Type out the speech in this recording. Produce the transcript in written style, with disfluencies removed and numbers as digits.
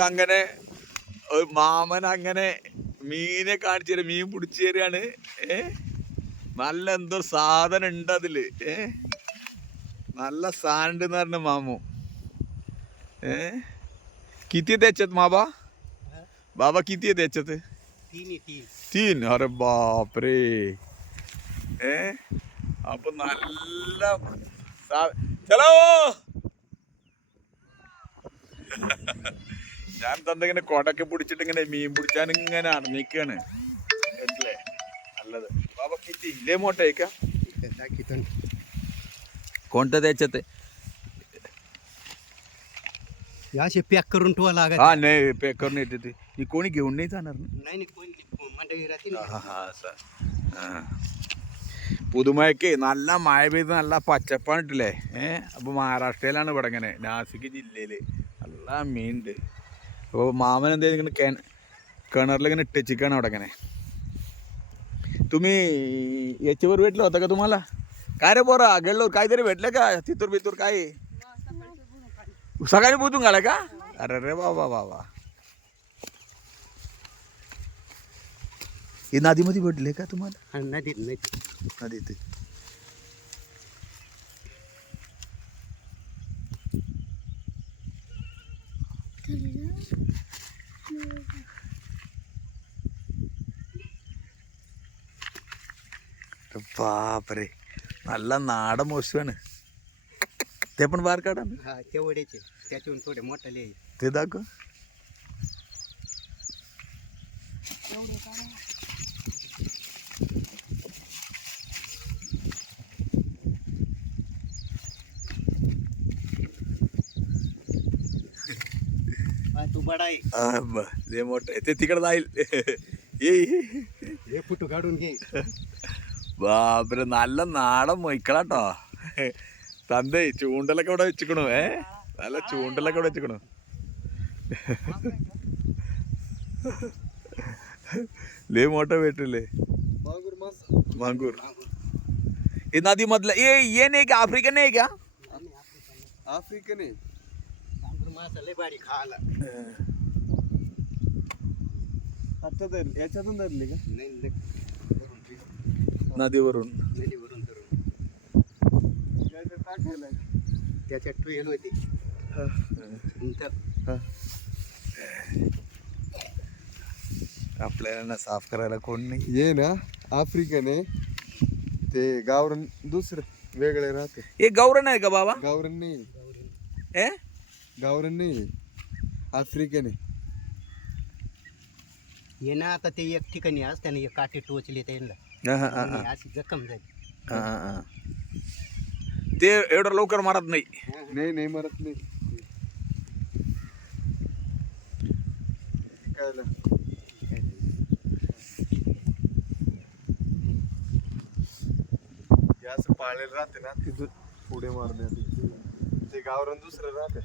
അങ്ങനെ ഒരു മാമൻ അങ്ങനെ മീനെ കാണിച്ചു തരാം, മീൻ പിടിച്ചു തരാണ്. നല്ല എന്തോ സാധനം ഉണ്ട് അതില്. നല്ല സാധനം ഉണ്ടെന്ന് പറഞ്ഞ മാമു. किती त्याच्यात माबा? बाबा किती आहे त्याच्यात? तीन. अरे बापरे. അപ്പൊ നല്ല ചലോ. ഞാൻ തന്നിങ്ങനെ കൊടക്കെ പിടിച്ചിട്ട് ഇങ്ങനെ മീൻ പിടിച്ചാൻ ഇങ്ങനെ അറിഞ്ഞിക്കാണ്. കേട്ടില്ലേ? നല്ലത്. बाबा किती लय मोठा आहे का? कोणतं त्याच्यात? याचे पॅक करून ठेवा लागत. हा नाही पॅक करून येते ते. ही कोणी घेऊन नाही जाणार ना? नाही मंडळी राहतील. പുതുമഴക്ക് നല്ല മഴ പെയ്ത് നല്ല പച്ചപ്പാണിട്ടില്ലേ. അപ്പോൾ മഹാരാഷ്ട്രയിലാണ് ഇവിടെ ഇങ്ങനെ നാസിക് ജില്ലയിൽ നല്ല മീനുണ്ട്. അപ്പോൾ മാമൻ എന്തെങ്കിലും ഇങ്ങനെ കിണറിൽ ഇങ്ങനെ ഇട്ടിച്ചിക്കാണ് അവിടെ ഇങ്ങനെ. तुम्ही याच्यावर भेटलं होतं का तुम्हाला? काय रे पोरा गेलो काहीतरी भेटलं का तिथूर बितूर काय? सकाळी बुधून घाला का? अरे रे बाबा बाबा. हे नदीमध्ये भेटले का तुम्हाला? नदीत नदीत. बापरे നല്ല നാടൻ മോശമാണ്. ते पण बाहेर काढा ना. हा तेवढेचे त्याच्याहून थोडे मोठाले ते दाखव. तू बडा आहे. लय मोठं आहे ते, तिकडे जाईल. हे फोटो काढून घे. ബാപ്പരെ നല്ല നാടൻ മൊയ്ക്കളാട്ടോ. തന്തേ ചൂണ്ടലൊക്കെ ഇവിടെ വെച്ചിക്കണു. നല്ല ചൂണ്ടലൊക്കെ ഇവിടെ വെച്ചിക്കണു. लय मोठा भेटले मांगूर. हे नदी मधलं ये नाही का? आफ्रिकन नाही का? आफ्रिकन आहे. मांगूर मासा लय भारी खायला. आता धरले याच्यातून धरले का? नाही नदीवरून धरून त्याच्यात ट्रेल होती. आपल्याला ना साफ करायला कोण नाही. ये ना आफ्रिकन आहे ते. गावरण दुसरं वेगळे राहते. हे गौरण आहे का बाबा? गावरण नाही. गावरण नाही, आफ्रिकन आहे. ये ना आता ते एक ठिकाणी असताना एक काठी टोचली त्यांना अशी जखम झाली. ते एवढं लवकर मारत नाही. नाही मरत नाही. कायला असं पाळलेलं राहते ना, तिथून पुढे मारण्यात. ते गावरण दुसरं राहते.